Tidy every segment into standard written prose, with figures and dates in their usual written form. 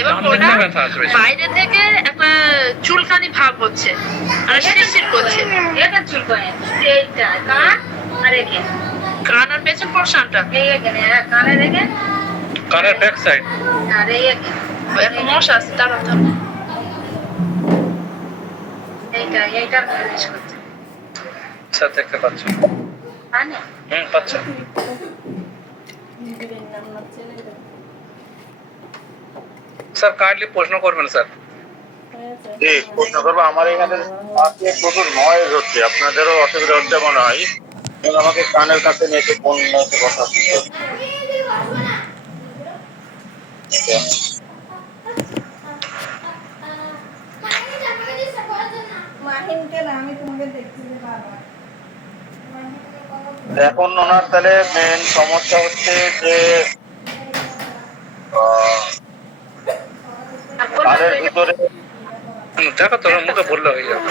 এবার ওটা বাইরে থেকে একটা চুলকানি ভাব হচ্ছে আর শিরশির করছে। এটা চুলকানি এইটা কান আর এখানে কান আর পেছন পোর্শনটা এইখানে কানে রেখে কানের ব্যাক সাইড আর এইখানে একটা মশা আছে তার অর্থ এইটা জিনিস করছে স্যার দেখতে পাচ্ছেন মানে পাচ্ছেন স্যার কাইন্ডলি প্রশ্ন করবেন স্যার। জি প্রশ্ন করবো। আমার এখানে আজকে প্রচুর নয়েজ হচ্ছে, আপনাদেরও অসুবিধা হচ্ছে মনে হয়, আমাকে কানের কাছে নিয়ে একটু ফোন কথা শুনতে। এখন ওনার তাহলে মেন সমস্যা হচ্ছে যে কানের ভিতরে দেখো তোর মুখে বললে হয়ে যাবে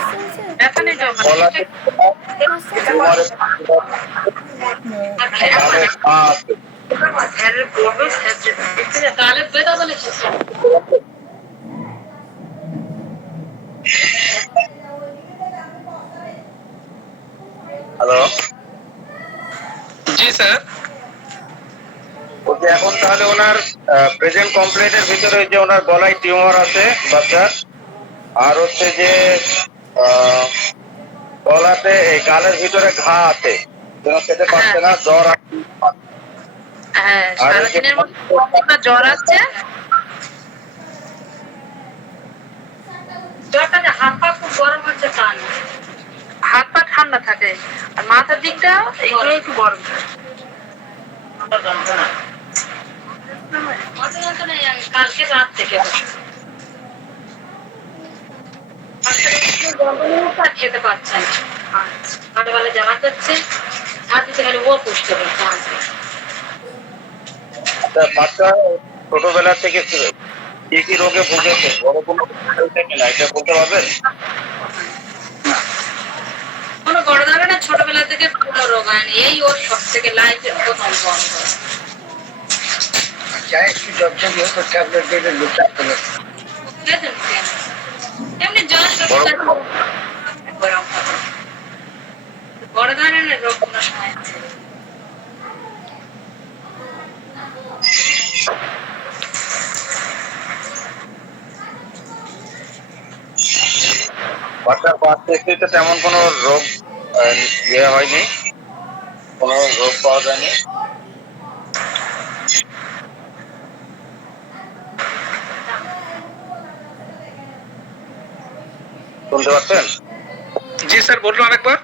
হ্যালো জি স্যার বলছি এখন তাহলে ওনার প্রেজেন্ট কমপ্লেন্টের ভিতরে যে ওনার গলায় টিউমার আছে বাচ্চার, আর হচ্ছে যে গলাতে এই গালের ভিতরে ঘা আছে, খেতে পারছে না, জ্বর হ্যাঁ সারাদিনের মধ্যে জ্বর আসছে, জ্বরটা হাত পা খুব গরম হচ্ছে, টান হাত পা ঠান্ডা থাকে আর মাথার দিকটা এগুলো একটু গরম থাকে। কালকে রাত থেকে খেতে পারছেন সকালবেলা জামা করছে আর দিতে গেলে ও পুষ্ট করছে। বাচ্চা ছোটবেলা থেকে কি কি রোগে ভুগেছে, বড় কোনো কিনা এটা বলতে পারবেন? কোনো বড় ধরনের ছোটবেলা থেকে কোনো রোগ হয়নি, এই ওর সব থেকে লাইফের প্রথম বন্ধ। এমনি জ্বর বড় ধরনের রোগ কোনো সময় আছে। বাচ্চার পার্সপেক্টিভে তেমন কোনো রোগ ইয়ে হয়নি, কোনো রোগ পাওয়া যায়নি। শুনতে পাচ্ছেন? জি স্যার বলুন আরেকবার।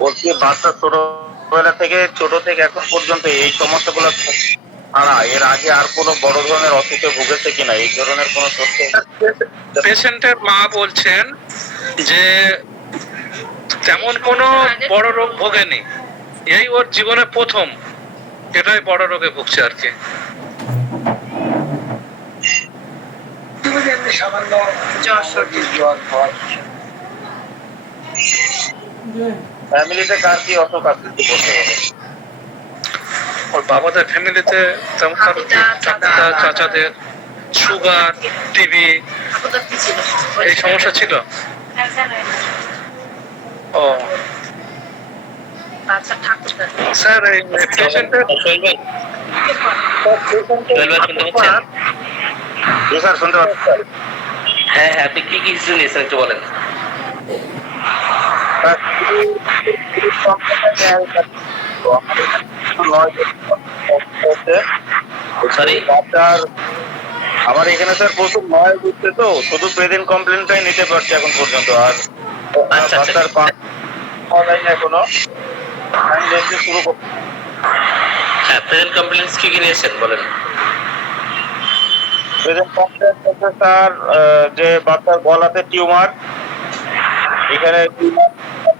বলছি বাচ্চা ছোটবেলা থেকে এখন পর্যন্ত এই সমস্যাগুলো ছাড়া এর আগে আর কোনো বড় ধরনের অসুখে ভুগেছে কিনা, এই ধরনের কোনো তথ্য? পেশেন্টের মা বলছেন যে তেমন কোনো বড় রোগ ভোগেনি, এই ওর জীবনে প্রথম এটাই বড় রোগে ভুগছে আর কি। সামান্য জ্বর ফ্যামিলিতে কার কি অসুখ আছে বলতে হবে? ওর বাবাদের ফ্যামিলিতে তেমন চাচাদের সুগার, টিবি এই সমস্যা ছিল। ও স্যার এই পেশেন্টের স্যার শুনতে পাচ্ছেন? হ্যাঁ হ্যাঁ, আপনি কি কি ইস্যু নিয়েছেন একটু বলেন। আমার এখানে স্যার প্রচুর নয় বুঝছে, তো শুধু প্রেজেন্ট কমপ্লেনটাই নিতে পারছি এখন পর্যন্ত, আর বাচ্চার এখনো আমি দেখতে শুরু করছি। হ্যাঁ, প্রেজেন্ট কমপ্লেন্স কি কি নিয়েছেন বলেন। প্রেজেন্ট কমপ্লেন হচ্ছে স্যার যে বাচ্চার গলাতে টিউমার, এখানে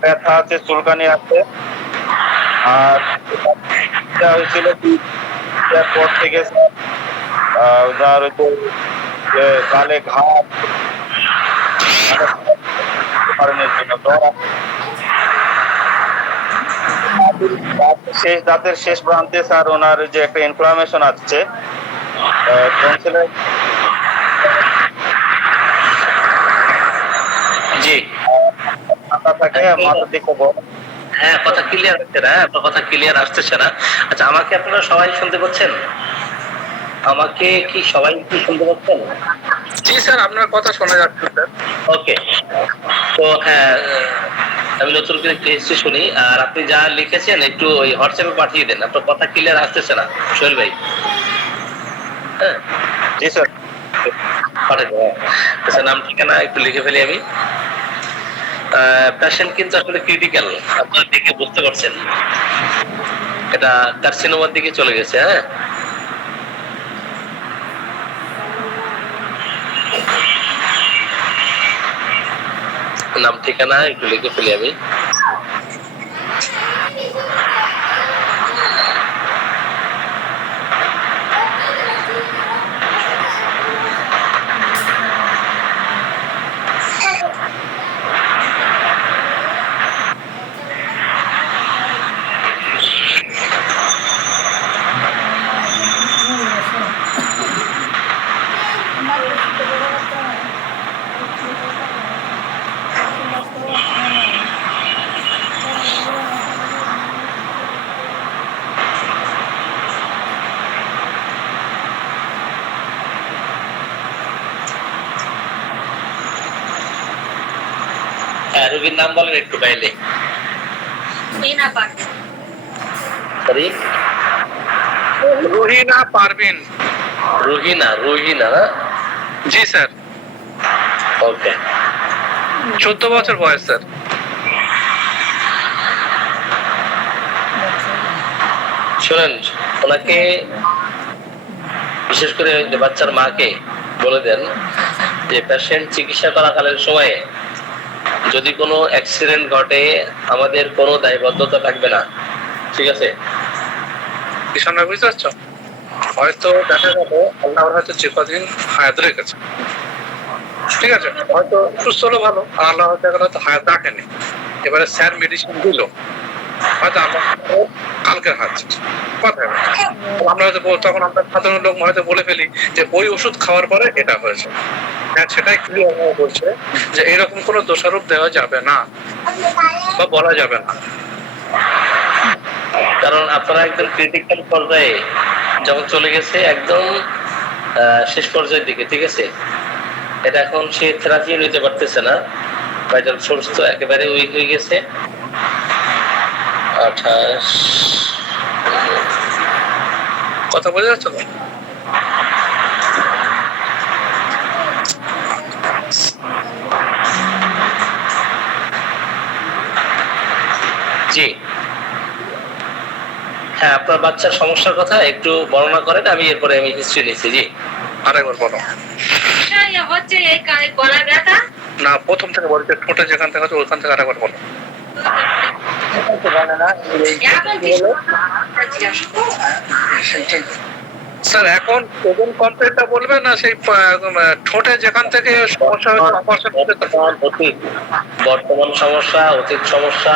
ব্যথা আছে, চুলকানি আছে, আর হয়েছিল পর থেকে যার হচ্ছে গালে ঘাট কারণের জন্য জ্বর শেষ দাঁতের শেষ প্রান্তে স্যার ওনার যে একটা ইনফ্লামেশন আসছে টনসিলের জি মাথা থাকে মাথা থেকে বড়। হ্যাঁ, কথা ক্লিয়ার হচ্ছে না, আপনার কথা ক্লিয়ার আসতেছে না। আচ্ছা, আমাকে আপনারা সবাই শুনতে পাচ্ছেন? আমাকে কি সবাই কি শুনতে পাচ্ছেন? জি স্যার, আপনার কথা শোনা যাচ্ছে স্যার। ওকে, তো হ্যাঁ, আমি নতুন করে একটু হিস্ট্রি শুনি। আর আপনি যা লিখেছেন একটু ওই হোয়াটসঅ্যাপে পাঠিয়ে দেন, আপনার কথা ক্লিয়ার আসতেছে না সোহেল ভাই। হ্যাঁ, জি স্যার। পাঠিয়ে দেন। আচ্ছা, নাম ঠিকানা একটু লিখে ফেলি আমি। পেশেন্ট কিন্তু আসলে ক্রিটিক্যাল, আপনারা দেখে বুঝতে পারছেন এটা কার্সিনোমার দিকে চলে গেছে। হ্যাঁ, নাম ঠিকানা একটু লিখে ফেলি আমি। হ্যাঁ, রোগীর নাম বলেন একটু কাইলে। সরি, রুহিনা পারভিন। রুহিনা। জি স্যার। ওকে, 14 বছর বয়স স্যার। শুনেন, ওনাকে বিশেষ করে ওই যে বাচ্চার মাকে বলে দেন যে পেশেন্ট চিকিৎসা করাকালীন সময়ে যদি কোনো অ্যাক্সিডেন্ট ঘটে আমাদের কোনো দায়বদ্ধতা থাকবে না, ঠিক আছে? কিষানরা বুঝতে পারছো, হয়তো দেখা গেল আল্লাহ হয়তো যে কদিন হায়াত রেখেছে, ঠিক আছে, হয়তো সুস্থ হলো ভালো, আর আল্লাহ হয়তো হায়াত রাখেনি। এবারে স্যার মেডিসিন দিল, হয়তো আমরা কালকের হাত কথা আমরা হয়তো তখন আমরা সাধারণ লোক হয়তো বলে ফেলি যে ওই ওষুধ খাওয়ার পরে এটা হয়েছে। হ্যাঁ, সেটাই ক্লিয়ার বলছে যে এরকম কোনো দোষারোপ দেওয়া যাবে না বা বলা যাবে না। কারণ আপনারা একদম ক্রিটিক্যাল পর্যায়ে যখন চলে গেছে, একদম শেষ পর্যায়ের দিকে, ঠিক আছে? এটা এখন সে থেরাপিও নিতে পারতেছে না, ভাইটাল সোর্স তো একেবারে উইক হয়ে গেছে। 28 কথা বোঝা যাচ্ছে তো? জি, হ্যাঁ, আপনার বাচ্চার সমস্যার কথা একটু বর্ণনা করেন, আমি এরপরে আমি হিস্ট্রি নিচ্ছি। জি, আরেকবার বলো। হচ্ছে এই গলা ব্যথা না, প্রথম থেকে বলো, যে ঠোঁটে যেখান থেকে হচ্ছে ওখান থেকে আরেকবার বলো। স্যার, এখন ওজন কমপ্লিটটা বলবেন না সেই ঠোঁটে যেখান থেকে সমস্যা হচ্ছে অপারেশন করতে? বর্তমান সমস্যা, অতীত সমস্যা,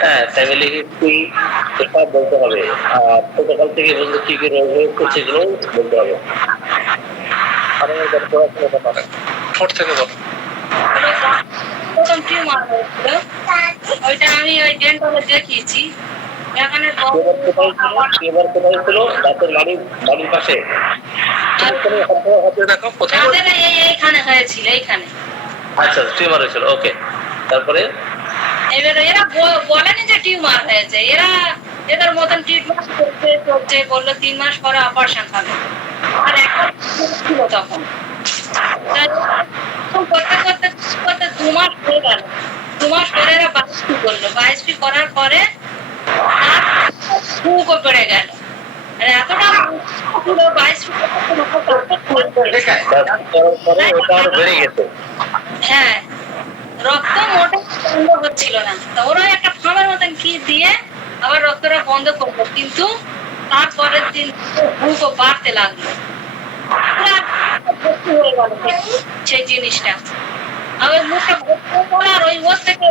হ্যাঁ, ফ্যামিলি হিস্ট্রি, সব বলতে হবে। আর ছোটকাল থেকে বলতে কি কি রোগ হয়েছে সেগুলো বলতে হবে। ঠোঁট থেকে বলো। প্রথম টিউমার হয়েছিল, ওইটা আমি ওই ডেন্টালে দেখিয়েছি। এখানে এবার কোথায় ছিল? দাঁতের বাড়ির পাশে। দেখো কোথায়? এইখানে হয়েছিল, এইখানে। আচ্ছা, টিউমার হয়েছিল, ওকে। তারপরে এবার এরা বলেনি যে টিউমার হয়েছে, এদের মতন ট্রিটমেন্ট করছে, বললো 3 মাস পরে অপারেশন হবে। আর এখন ছিল তখন করতে 2 মাস হয়ে গেল। 2 মাস পরে এরা 22 করলো। 22 করার পরে বুকও পড়ে গেল। আর এতটা 22 বেড়ে গেছে। হ্যাঁ, রক্ত মোটে বন্ধ হচ্ছিল না। তো ওরা একটা ফার্মের মতন কি দিয়ে আবার রক্তটা বন্ধ করলো, কিন্তু তারপরের দিন বুকও বাড়তে লাগলো। সেই জিনিসটা আবার মুখটা ভর্তি হয়ে গেল। আর ওই ওর থেকে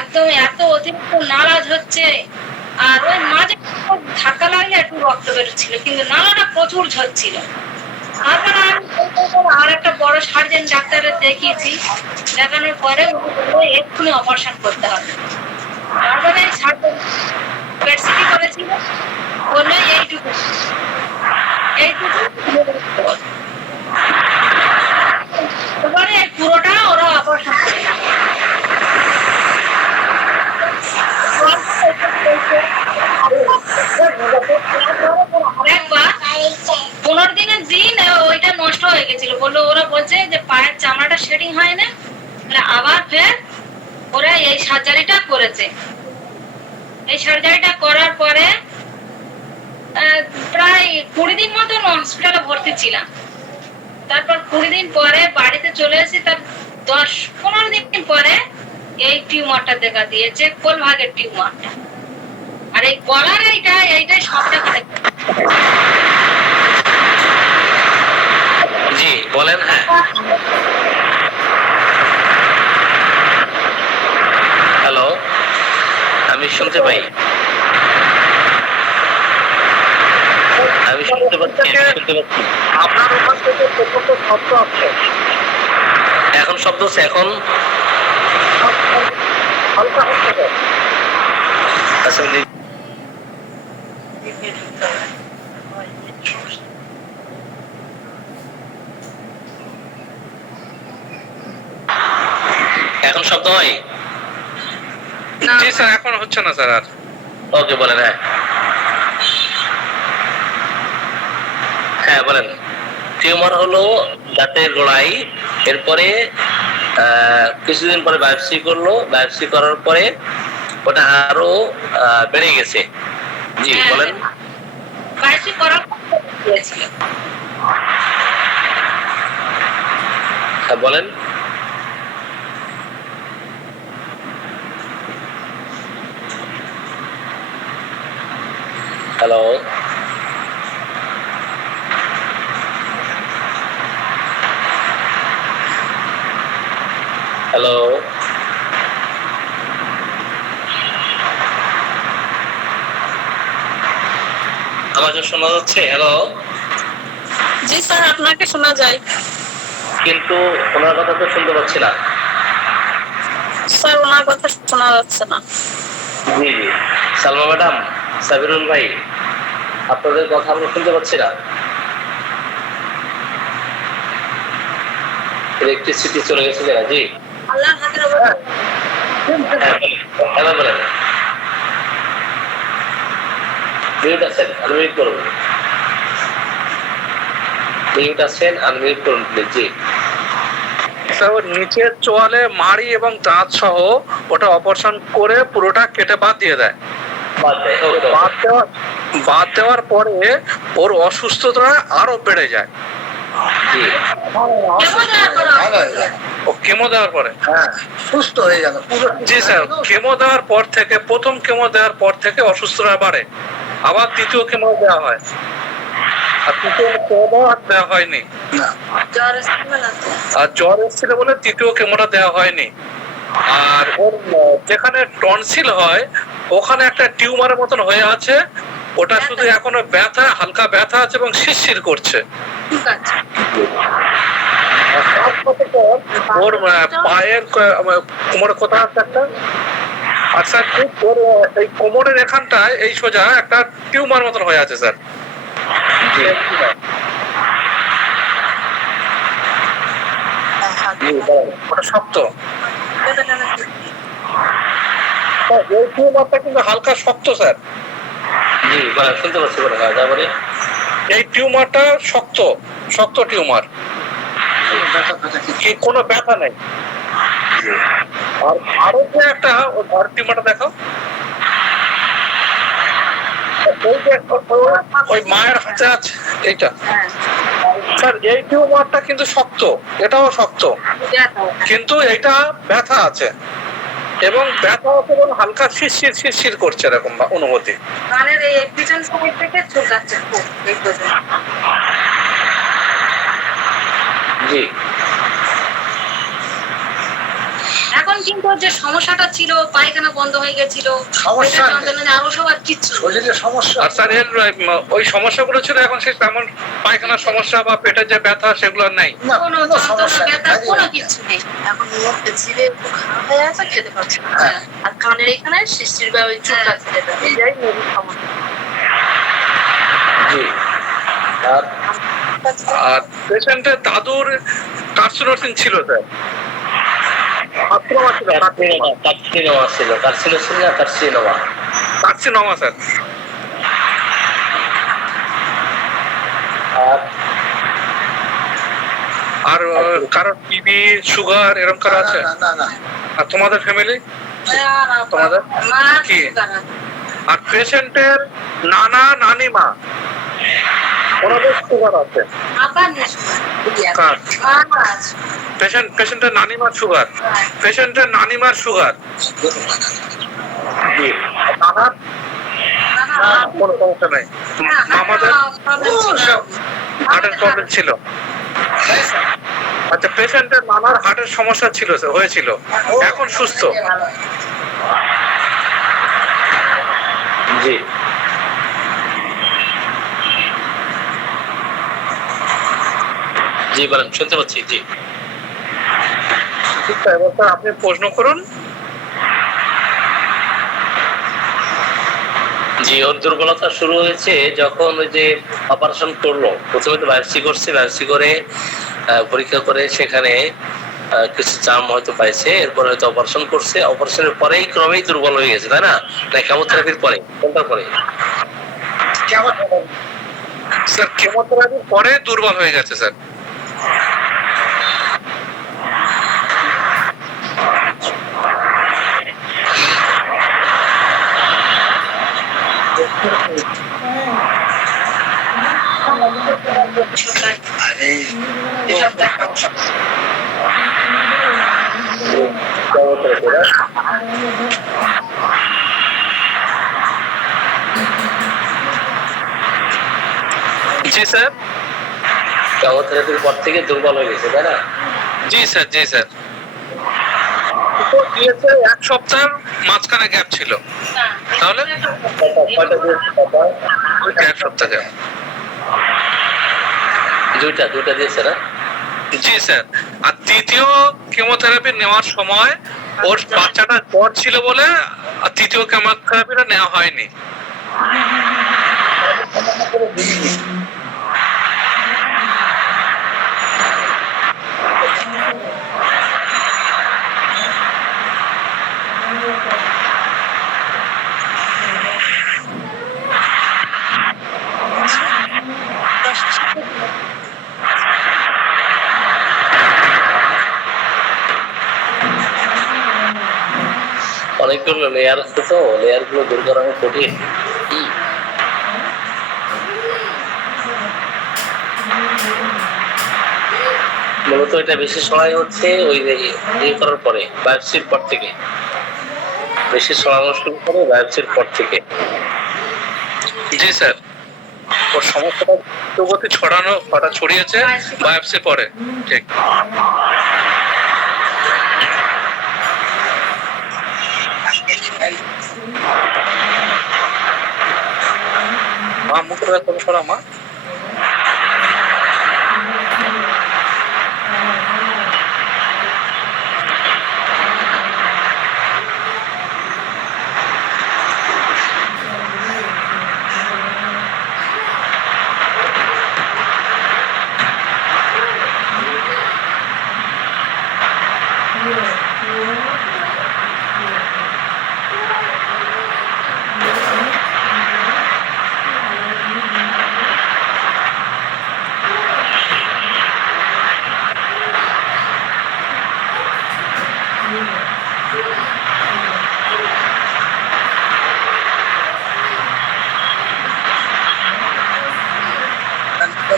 একদম এত অতিরিক্ত নারাজ হচ্ছে, আর ওই মাঝে ধাক্কা লাগলে একটু রক্ত বেরোচ্ছিল, কিন্তু নালাটা প্রচুর ঝরছিল। তারপরে আমি আর একটা বড় সার্জেন ডাক্তারের দেখিয়েছি, দেখানোর পরে এক্ষুনি অপারেশন করতে হবে। তারপরে এই সার্জেন পেট সিটি করেছিল, বললো এইটুকু এবারে পুরোটা ওরা অপারেশন করে। আরেকবার 15 দিনের দিন ওইটা নষ্ট হয়ে গেছিল, বললো ওরা বলছে যে পায়ের চামড়াটা শেডিং হয় না, আবার ফের ওরা এই সার্জারিটা করেছে। এই সার্জারিটা করার পরে প্রায় 20 দিন মতন হসপিটালে ভর্তি ছিলাম। তারপর 20 দিন পরে বাড়িতে চলে এসেছি। তার 10-15 দিন পরে এই টিউমারটা দেখা দিয়েছে, কোলভাগের টিউমারটা। আর এই গলার এইটাই সবটা খারাপ। জি বলেন। হ্যাঁ হ্যালো, আমি শুনতে পাই, আমি শুনতে পাচ্ছি। আপনার ওখান থেকে প্রচন্ড শব্দ আসছে। এখন শব্দ হচ্ছে, এখন হালকা হচ্ছে। আচ্ছা এখন শব্দ হয়? জি স্যার, এখন হচ্ছে না স্যার আর। ওকে বলেন। হ্যাঁ হ্যাঁ বলেন। টিউমার হলো দাঁতের গোড়ায়, এরপরে কিছুদিন পরে বায়োপসি করলো, বায়োপসি করার পরে ওটা আরো বেড়ে গেছে। জি বলেন। বায়োপসি করার পর হয়েছিল। হ্যাঁ বলেন। হ্যালো, হ্যালো, আমাকে শোনা যাচ্ছে? হ্যালো। জি স্যার, আপনাকে শোনা যায়, কিন্তু ওনার কথা তো শুনতে পাচ্ছি না। স্যার ওনার কথা শোনা যাচ্ছে না। জি জি, সালমা ম্যাডাম, সাবিরুল ভাই, আপনাদের কথা আমরা শুনতে পাচ্ছি না। ইলেকট্রিসিটি চলে গেছে জায়গা। জি আল্লাহর হাতের হ্যাঁ বলেন। মিউট আছেন, আনমিউট করুন। মিউট আছেন, আনমিউট করুন প্লিজ। জি স্যার, নিচের চোয়ালে মাড়ি এবং দাঁত সহ ওটা অপারেশন করে পুরোটা কেটে বাদ দিয়ে দেয়। বাদ দেওয়ার পরে ওর অসুস্থতা আরো বেড়ে যায়। ও কেমো দেওয়ার পরে সুস্থ হয়ে যাবে পুরো। জি স্যার, কেমো দেওয়ার পর থেকে, প্রথম কেমো দেওয়ার পর থেকে অসুস্থতা বাড়ে। আবার দ্বিতীয় কেমো দেওয়া হয়, আর তৃতীয় কেমো দেওয়া হয়নি। আর জ্বর এসেছিল বলে তৃতীয় কেমোটা দেওয়া হয়নি। আর ওর যেখানে টনসিল হয় ওখানে একটা টিউমারের মতন হয়ে আছে, ওটা শুধু এখনো ব্যথা, হালকা ব্যথা আছে এবং শিরশির করছে। ওর পায়ের কোমরে কোথাও একটা, আচ্ছা ওর এই কোমরের এখানটায় এই সোজা একটা টিউমার মতন হয়ে আছে স্যার। ওটা শক্ত, এই টিউমারটা কিন্তু হালকা শক্ত স্যার। জি শুনতে পাচ্ছি। তারপরে এই টিউমারটা শক্ত, শক্ত টিউমার, কোনো ব্যথা নেই। আর আরো যে একটা আর টিউমারটা দেখো, ওই মায়ের হাতে আছে এইটা স্যার। এই টিউমারটা কিন্তু শক্ত, এটাও শক্ত, কিন্তু এটা ব্যথা আছে এবং ব্যথা আছে এবং হালকা শিরশির শিরশির করছে এরকম অনুভূতি। কানের এই পিছন সাইড থেকে চুলকাচ্ছে খুব। জি এখন কিন্তু ওর যে সমস্যাটা ছিল, পায়খানা বন্ধ হয়ে গেছিল, সমস্যা পেটের নেই। যন্ত্রণা, আরো সবার কিচ্ছু নেই। শরীরে সমস্যা আর স্যার এর ওই সমস্যাগুলো ছিল, এখন সে তেমন পায়খানার সমস্যা বা পেটের যে ব্যথা সেগুলো আর নেই। না, কোনো কোনো সমস্যা যন্ত্রণা, নেই, ব্যথা, খালি কোনো কিচ্ছু নেই। এখন মুখে জিভে একটু খারাপ হয়ে আছে, খেতে পারছে না। হ্যাঁ। আর কানের এখানে শিশির বা ওই চুলকাচ্ছে যেটা, এটাই মেন সমস্যা। জি। আর আর পেশেন্টের দাদুর কার্সিনোসিন ছিল স্যার, কার্সিনোমা ছিল, কার্সিনোসিন না কার্সিনোমা? Carcinoma sir. আর আর কারো টিবি, সুগার এরকম কারো আছে? না না না আর তোমাদের ফ্যামিলি? তোমাদের মার কি? সুগার আছে। আর পেশেন্টের নানা নানিমা ওনাদের সুগার আছে? আবার নেই সুগার। কার? মার আছে। পেশেন্টের নানিমার সুগার, পেশেন্টের নানিমার সুগার, জি। নানার কোনো সমস্যা নাই, মামাদের হার্টের প্রবলেম ছিল। আচ্ছা, পেশেন্টের নানার হার্টের সমস্যা ছিল, হয়েছিল, এখন সুস্থ। জি। জি বলেন, শুনতে পাচ্ছি। জি। ঠিক আছে, এবার স্যার আপনি প্রশ্ন করুন। জি, ওর দুর্বলতা শুরু হয়েছে যখন ওই যে অপারেশন করলো। প্রথমে তো বায়োপসি করছে, বায়োপসি করে পরীক্ষা করে সেখানে কিছু চার্ম হয়তো পাইছে, এরপর হয়তো অপারেশন করছে, অপারেশনের পরেই ক্রমেই দুর্বল হয়ে গেছে, তাই না? না কেমোথেরাপির পরে? কোনটার পরে? স্যার কেমোথেরাপির পরে দুর্বল হয়ে গেছে স্যার। আরে জি স্যার। কেমোথেরাপির পর থেকে দুর্বল হয়ে গেছে, তাই না? জি স্যার, জি স্যার। দিয়েছে 1 সপ্তাহের মাঝখানে গ্যাপ ছিল, তাহলে কয়টা দিয়েছে? 1 সপ্তাহ গ্যাপ। দুইটা দিয়েছে না? জি স্যার। আর তৃতীয় কেমোথেরাপি নেওয়ার সময় ওর বাচ্চাটা জ্বর ছিল বলে তৃতীয় কেমোথেরাপিটা নেওয়া হয়নি। অনেকগুলো লেয়ার আছে তো, লেয়ার গুলো দূর করা অনেক কঠিন। মূলত এটা বেশি সহায় হচ্ছে ওই ইয়ে করার পরে, বায়োপসির পর থেকে বেশি সহায়তা শুরু করে, বায়োপসির পর থেকে। জি স্যার। ওর সমস্যাটা দ্রুতগতি ছড়িয়েছে বায়োপসি পরে। ঠিক। মা মুখের ব্যাপারে সরা মা।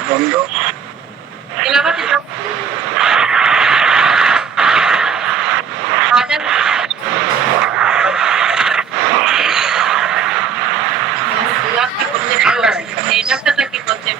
বন্ধ এলাকাতে যাও। বাজার কি করতে ঠান্ডা এই ডাক্তারটা কি করতে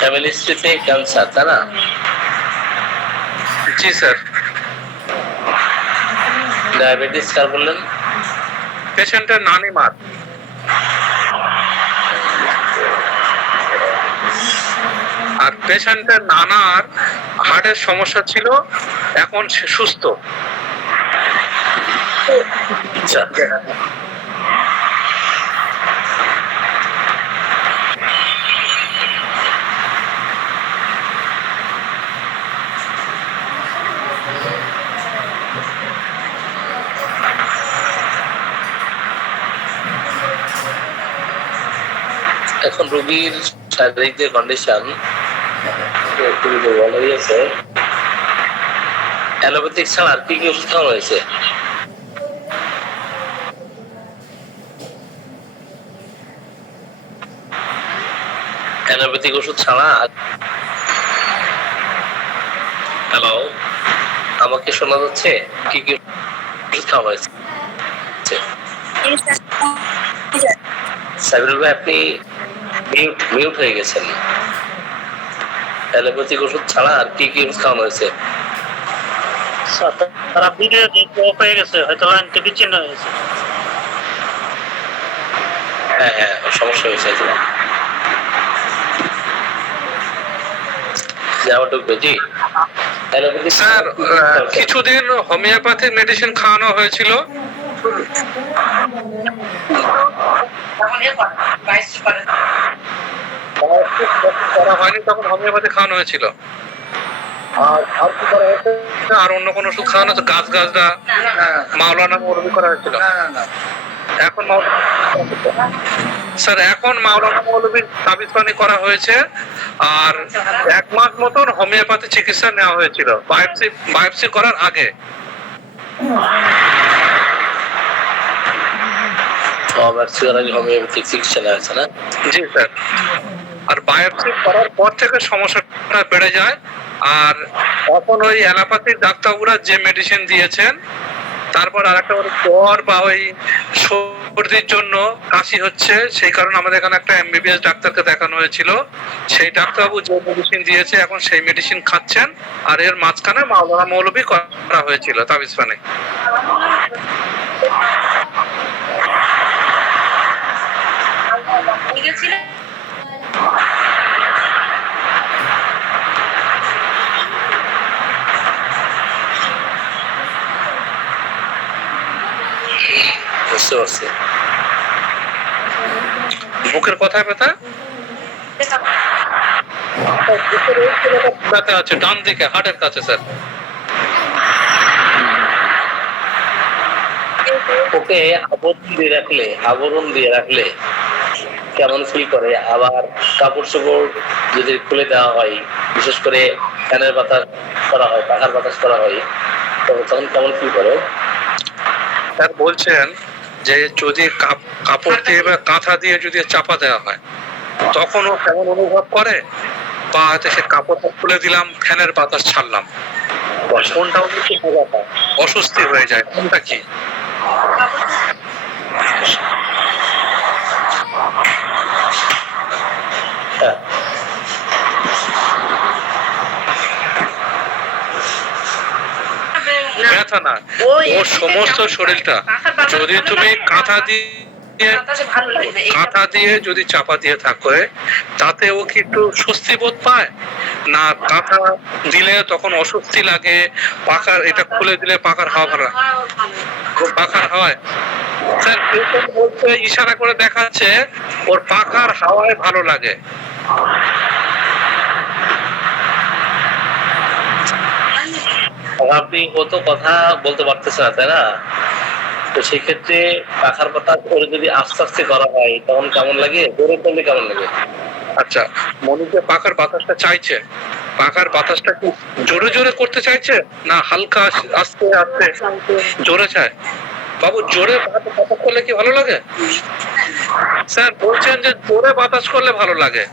ফ্যামিলি হিস্ট্রিতে ক্যান্সার, তাই না? জি স্যার। ডায়াবেটিস কার বললেন? পেশেন্টের নানিমার। আর পেশেন্টের নানার হার্টের সমস্যা ছিল, এখন সে সুস্থ। আচ্ছা, এখন রোগীর শারীরিক যে কন্ডিশন খুবই দুর্বল হয়ে গেছে। অ্যালোপ্যাথিক ছাড়া আর কি কি ওষুধ খাওয়া হয়েছে? অ্যালোপ্যাথিক ওষুধ ছাড়া? হ্যালো, আমাকে শোনা যাচ্ছে? কি কি ওষুধ খাওয়া হয়েছে? সাইবুল ভাই, আপনি মিউট হয়ে গেছেন। অ্যালোপ্যাথিক ওষুধ ছাড়া আর কি কি ওষুধ খাওয়ানো হয়েছে? তারা ভিডিও অফ হয়ে গেছে, হয়তো লাইনটা বিচ্ছিন্ন হয়ে গেছে। হ্যাঁ হ্যাঁ, সমস্যা হয়েছে। যাওয়া ঢুকবে। জি অ্যালোপ্যাথিক স্যার, কিছুদিন হোমিওপ্যাথি মেডিসিন খাওয়ানো হয়েছিল। করা হয়নি, তখন হোমিওপ্যাথি খাওয়ানো হয়েছিল। আর অন্য কোন ওষুধ খাওয়ানো হচ্ছে? গাছ গাছটা মাওলানা মৌলভী করা হয়েছিল। এখন স্যার, এখন মাওলানা মৌলভীর তাবিজ পানি করা হয়েছে। আর 1 মাস মতন হোমিওপ্যাথি চিকিৎসা নেওয়া হয়েছিল বায়োপসি করার আগে। হোমিওপ্যাথিক চিকিৎসা নেওয়া হয়েছে না? জি স্যার। আর বায়োপসি করার পর থেকে সমস্যাটা বেড়ে যায়। আর এখন ওই অ্যালোপ্যাথিক ডাক্তাররা যে মেডিসিন দিয়েছেন, তারপর আরেকটা জ্বর বা ওই সর্দির জন্য কাশি হচ্ছে, সেই কারণে আমাদের এখানে একটা এমবিবিএস ডাক্তারকে দেখানো হয়েছিল। সেই ডাক্তারবাবু যে মেডিসিন দিয়েছে এখন সেই মেডিসিন খাচ্ছেন। আর এর মাঝখানে মাওলানা মৌলভী করা হয়েছিল তাবিজ পানি। বুঝতে পারছি। বুকের কথায় ব্যথা ব্যথা আছে ডান দিকে হার্টের কাছে স্যার। ওকে আবরণ দিয়ে রাখলে কেমন ফিল করে? আবার কাপড় চোপড় যদি খুলে দেওয়া হয়, বিশেষ করে ফ্যানের বাতাস করা হয়, পাখার বাতাস করা হয়, তখন কেমন ফিল করে? স্যার বলছেন যে যদি কাপড় দিয়ে বা কাঁথা দিয়ে যদি চাপা দেওয়া হয়, তখন ও কেমন অনুভব করে? বা হয়তো সে কাপড়টা খুলে দিলাম, ফ্যানের বাতাস ছাড়লাম, কোনটাও কিন্তু বোঝা যায়, অস্বস্তি হয়ে যায়। কোনটা কি? হ্যাঁ, ব্যথা না, ওর সমস্ত শরীরটা যদি তুমি কাঁথা দিয়ে যদি চাপা দিয়ে থাকো, তাতে ও কি একটু স্বস্তি বোধ পায়? না কাঁথা দিলে তখন অস্বস্তি লাগে? পাখার এটা খুলে দিলে পাখার হাওয়া ভালো, পাখার হাওয়ায় স্যার বলতে ইশারা করে দেখাচ্ছে ওর পাখার হাওয়ায় ভালো লাগে। আপনি ও তো কথা বলতে পারতেছে না, তাই না? তো সেই ক্ষেত্রে পাখার বাতাস করে যদি আস্তে আস্তে করা হয়, তখন কেমন লাগে? জোরে করলে কেমন লাগে? আচ্ছা, মনিকে পাখার বাতাসটা চাইছে, পাখার বাতাসটা কি জোরে জোরে করতে চাইছে না হালকা আস্তে আস্তে জোরে চায়? বাবু, জোরে বাতাস করলে কি ভালো লাগে? স্যার বলছেন যে জোরে বাতাস করলে ভালো লাগে,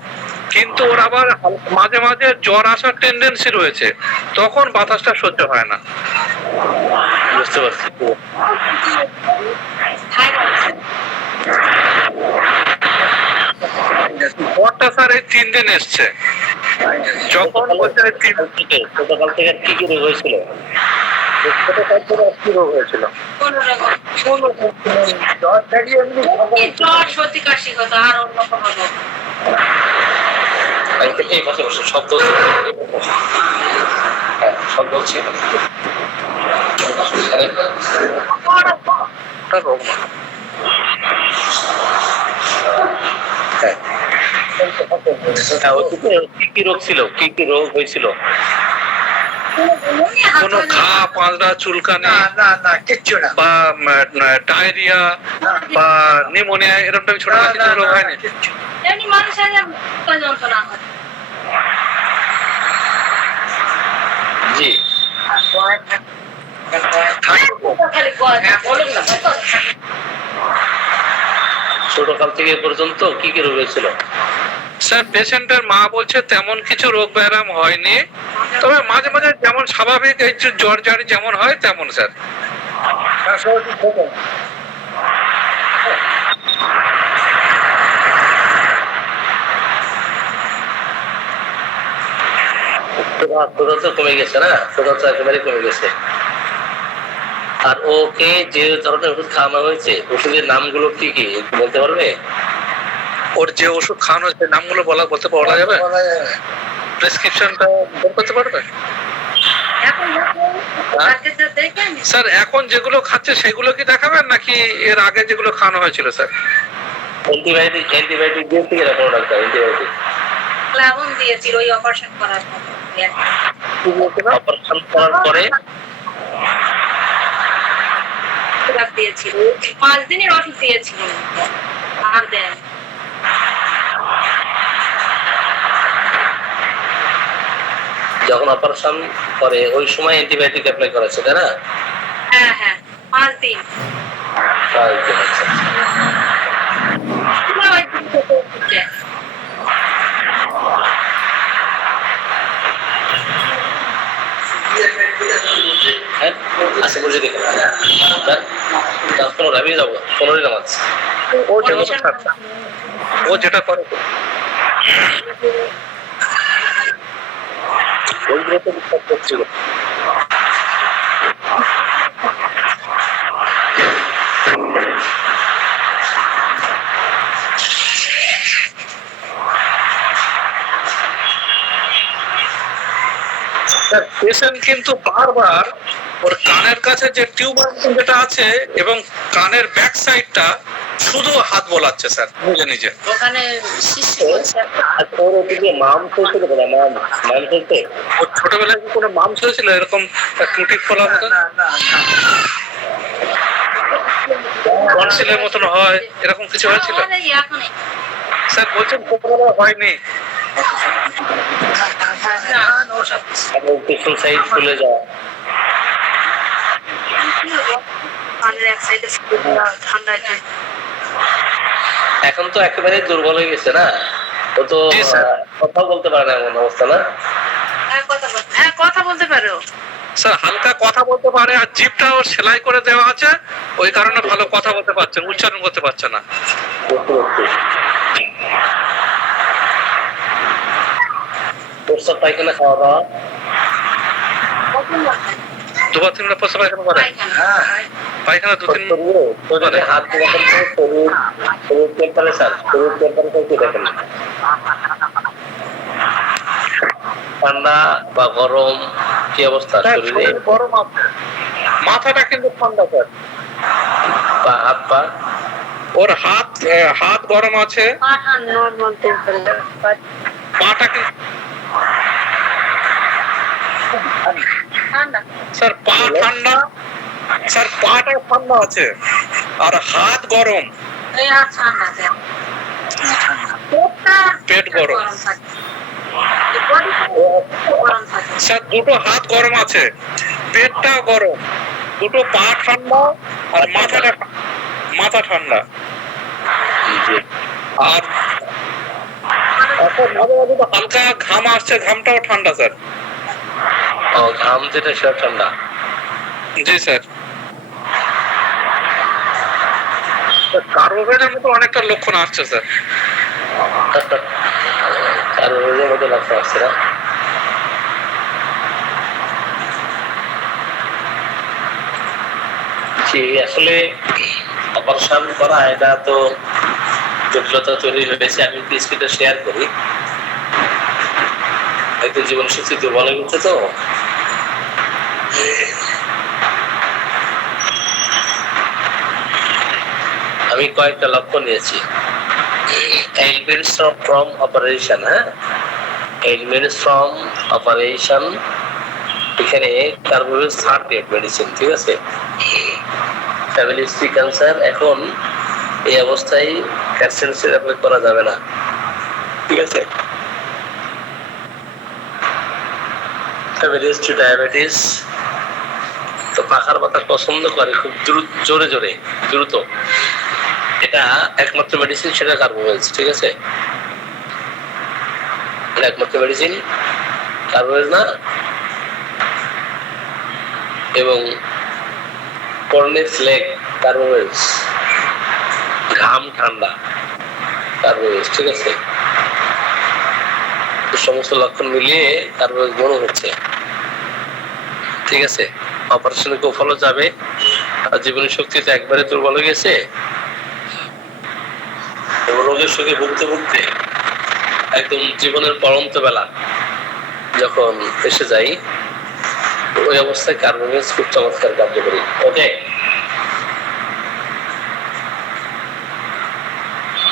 কিন্তু ওর আবার মাঝে মাঝে জ্বর আসার টেন্ডেন্সি রয়েছে, তখন বাতাসটা সহ্য হয় না। বুঝতে পারছি। জ্বরটা স্যার এই 3 দিন এসছে, যখন বলছে গতকাল থেকে কি কি রোগ হয়েছিল? কি রোগ হয়েছিল? জ্বর সর্দি কাশি হতো আর অন্য কোনো রোগ এই পাশে বসে শব্দ হ্যাঁ শব্দ ছিল রোগ না। কি কি রোগ ছিল, কি কি রোগ হয়েছিল? কোনো ঘা, পাঁজরা, চুলকানি না না না কিচ্ছু না। বা ডায়রিয়া বা নিউমোনিয়া এরকম টাইপের ছোটখাটো কিছু রোগ হয়নি? কিচ্ছু। এমনি মানুষের যন্ত্রণা হয়। জি খালি বলুন না ছোটকাল থেকে এ পর্যন্ত কি কি রোগ হয়েছিল? স্যার পেশেন্টের মা বলছে তেমন কিছু রোগ ব্যায়াম হয়নি, তবে মাঝে মাঝে যেমন স্বাভাবিক এই যে জ্বর জারি যেমন হয় তেমন স্যার। ক্ষুধা তো কমে গেছে না, ক্ষুধা তো একেবারে কমে গেছে। আর ওকে যে ধরনের ওষুধ খাওয়ানো হয়েছে ওষুধের নামগুলো কি কি একটু বলতে পারবে? ওর যে ওষুধ খাওয়ানো হচ্ছে নামগুলো বলা যাবে? বলা যাবে। প্রেসক্রিপশনটা বের করতে পারবে? এখন ডাক্তার দেখেন স্যার এখন যেগুলো খাচ্ছে সেগুলো কি দেখাবেন নাকি এর আগে যেগুলো খাওয়ানো হয়েছিল স্যার? অ্যান্টিবায়োটিক দিয়েছি কিনা কোনো ডাক্তার? অ্যান্টিবায়োটিক প্লাবন দিয়েছিল ওই অপারেশন করার পর অপারেশন করার পরে সিরাপ দিয়েছিল 5 দিনের ওষুধ দিয়েছিল আর দেন যখন অপারেশন করে ওই সময় অ্যান্টিবায়োটিক অ্যাপ্লাই করেছে তাই না? হ্যাঁ হ্যাঁ 5 দিন হ্যাঁ আশা করছি দেখে 10-15 আমি যাবো 15 নামাজ। ও যেটা করে ওইগুলো তো বিশ্বাস করছিল। পেশেন্ট কিন্তু বারবার ওর কানের কাছে যে টিউমার যেটা আছে এবং কানের ব্যাক সাইডটা শুধু হাত বোলাচ্ছে স্যার নিজে নিজে। ওখানে শিশু আর তোর ওদিকে মাংস ছিল বলে মাংস হচ্ছে ওর ছোটবেলায় কি কোনো মাংস হয়েছিল এরকম টুটি খোলা মতো না না না। টনসিলের মতন হয় এরকম কিছু হয়েছিল? এখন স্যার বলছেন ছোটবেলায় হয়নি। পিছন সাইড খুলে যায়। কানের এক সাইডে ঠান্ডা এখন তো একেবারে দুর্বল হয়ে গেছে না, ও তো জি, স্যার। কথা বলতে পারে না এমন অবস্থা না? হ্যাঁ কথা বলতে পারো স্যার হালকা কথা বলতে পারে আর জিভটাও সেলাই করে দেওয়া আছে, ওই কারণে ভালো কথা বলতে পারছে, উচ্চারণ করতে পারছে না। প্রস্তাব পায়খানা খাওয়া দাওয়া দুবার তিনবার প্রস্রাব পায়খানা করে, হ্যাঁ পায়খানা 2-3 যদি হাত দিয়ে শরীর টেম্পারেচার কি দেখেন? ঠান্ডা বা গরম কি অবস্থা শরীরে? গরম আছে, মাথাটা কিন্তু ঠান্ডা স্যার। বা হাত পা? ওর হাত গরম আছে, নর্মাল টেম্পারেচার পাটা কিন্তু ঠান্ডা স্যার পা ঠান্ডা, স্যার পাটা ঠান্ডা আছে আর হাত গরম, এই হাত ঠান্ডা পেট গরম। গরম থাকে স্যার দুটো হাত গরম আছে, পেটটা গরম, দুটো পা ঠান্ডা আর মাথা ঠান্ডা। আর এখন মাঝে মাঝে তো হালকা ঘাম আসছে, ঘামটাও ঠান্ডা স্যার। ও ঘাম যেটা সেটা ঠান্ডা। জি স্যার। কার্বোহাইড্রেটের মতো অনেকটা লক্ষণ আসছে স্যার। কার্বোহাইড্রেটের মধ্যে লক্ষ্য আসছে না? জি, আসলে অপারেশন করা এটা তো জটিলতা তৈরি হয়েছে। আমি একটু স্ক্রিনটা শেয়ার করি। একটু জীবন শক্তি দুর্বল হয়ে গেছে তো, আমি কয়েকটা লক্ষ্য নিয়েছি। 8 minutes from operation, হ্যাঁ, 8 minutes from operation, এখানে কার্বোহাইড্রেট থার্ড ডেট মেডিসিন, ঠিক আছে। ফ্যামিলি হিস্ট্রি ক্যান্সার, এখন এই অবস্থায় ক্যালসিয়াম থেরাপি করা যাবে না, ঠিক আছে। ফ্যামিলি হিস্ট্রি ডায়াবেটিস, তো পাখার ব্যথা পছন্দ করে খুব জোরে জোরে দ্রুত, এটা একমাত্র মেডিসিন, সেটা কার্বোহাইড্রেট, ঠিক আছে। একমাত্র মেডিসিন কার্বোহাইড্রেট না। এবং কর্নেক্স লেগ কার্বোহাইড্রেট, ঘাম ঠান্ডা কার্বোহাইড্রেট, ঠিক আছে। সমস্ত লক্ষণ মিলিয়ে কার্বোহাইড্রেট মনে হচ্ছে, ঠিক আছে। অপারেশনের কুফলও যাবে, আর জীবনী শক্তি তো একবারে দুর্বল হয়ে গেছে। রোগের সঙ্গে ভুগতে ভুগতে একদম জীবনের পরন্ত বেলা যখন এসে যাই, ওই অবস্থায় কার্বোহাইড্রেট খুব চমৎকার কার্যকরী। ওকে,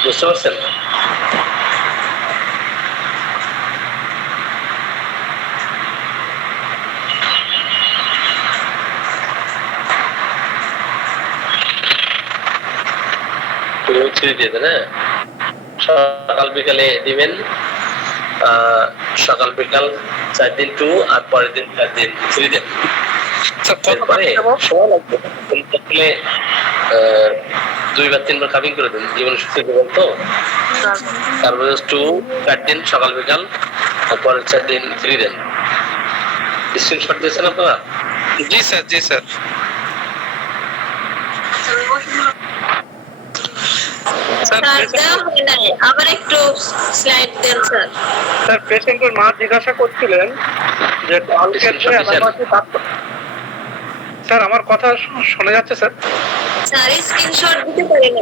বুঝতে পারছেন? দিয়ে দেন, হ্যাঁ, সকাল বিকালে দিবেন। সকাল বিকাল 4 দিন 2, আর পরের দিন 4 দিন 3 দেন। এরপরে সময় লাগবে, 2 বা 3 বার কামিং করে দেন। জীবন শক্তি দেবেন তো, কার্বোহাইড্রেট 2 4 দিন সকাল বিকাল, আর পরের 4 দিন 3 দেন। স্ক্রিনশট দিয়েছেন আপনারা? জি স্যার, জি স্যার। আবার একটু স্লাইড দেন স্যার। স্যার, পেশেন্টের মা জিজ্ঞাসা করছিলেন যে স্যার, আমার কথা শোনা যাচ্ছে স্যার? স্যার স্ক্রিনশট দিতে পারি না।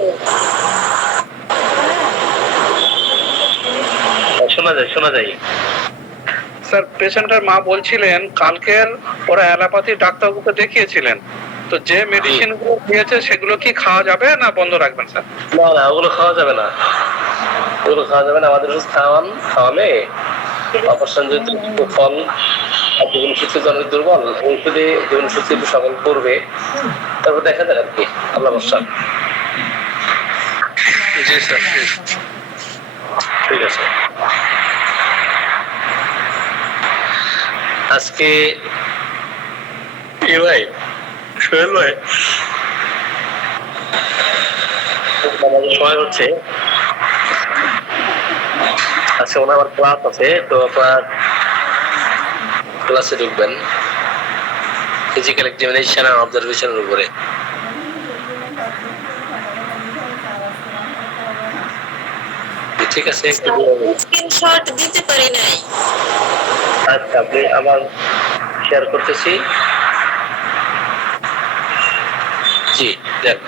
শোনা যায়। স্যার, পেশেন্টের মা বলছিলেন কালকের ওরা অ্যালোপ্যাথি ডাক্তারবাবুকে দেখিয়েছিলেন, তো যে মেডিসিন গুলো দিয়েছে সেগুলো কি খাওয়া যাবে না বন্ধ রাখবেন স্যার? না, ওগুলো খাওয়া যাবে না, ওগুলো খাওয়া যাবে না। আমাদের ওষুধ খাওয়ালে অপারেশন যদি ফল, আর জীবন শক্তি জনের দুর্বল, ওষুধে জীবন শক্তি একটু সকল করবে, তারপর দেখা যাক আর কি। আল্লাহ ভরসা। জি স্যার, ঠিক আছে। আজকে ভাই সোহেল ভাই সময় হচ্ছে, আজকে ওনার আবার ক্লাস আছে, তো আপনার ক্লাসে ঢুকবেন ফিজিক্যাল এক্সামিনেশন আর অবজারভেশনের উপরে। ঠিক আছে, স্ক্রিনশট দিতে পারি নাই। আচ্ছা, আপনি আবার শেয়ার করতেছি। জি দেখ,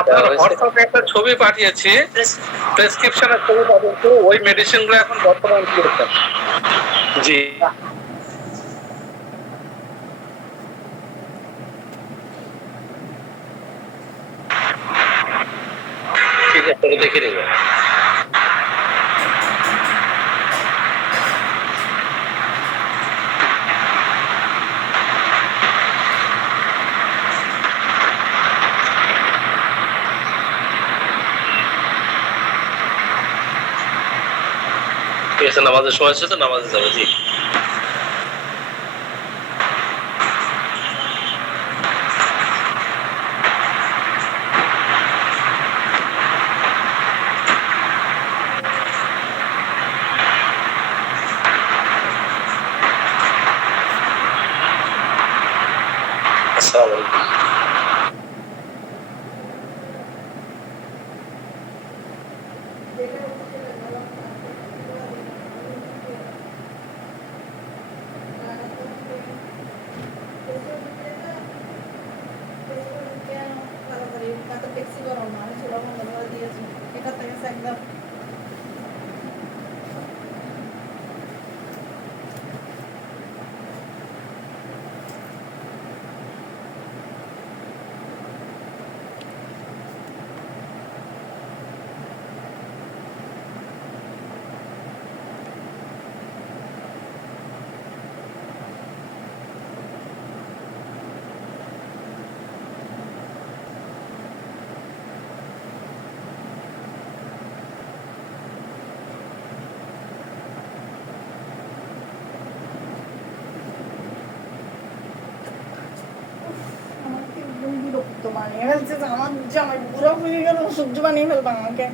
আপনার হোয়াটসঅ্যাপে একটা ছবি পাঠিয়েছি, প্রেসক্রিপশনের ছবি পাঠিয়েছি, ওই মেডিসিন গুলো এখন বর্তমান কি হচ্ছে? জি ঠিক আছে, দেখে নেব। ঠিক আছে, নামাজের সময় আছে তো নামাজে যাবে। জি, আসসালামু আলাইকুম। ট্যাক্সি করো না, আমি ছোট বন্ধ করে দিয়েছি, এটা থেকে একদম আমাকে একদম বিরক্ত বানিয়ে ফেলছে যে আমার জামাই বুড়ো হয়ে গেল, সহ্য বানিয়ে ফেলবে আমাকে।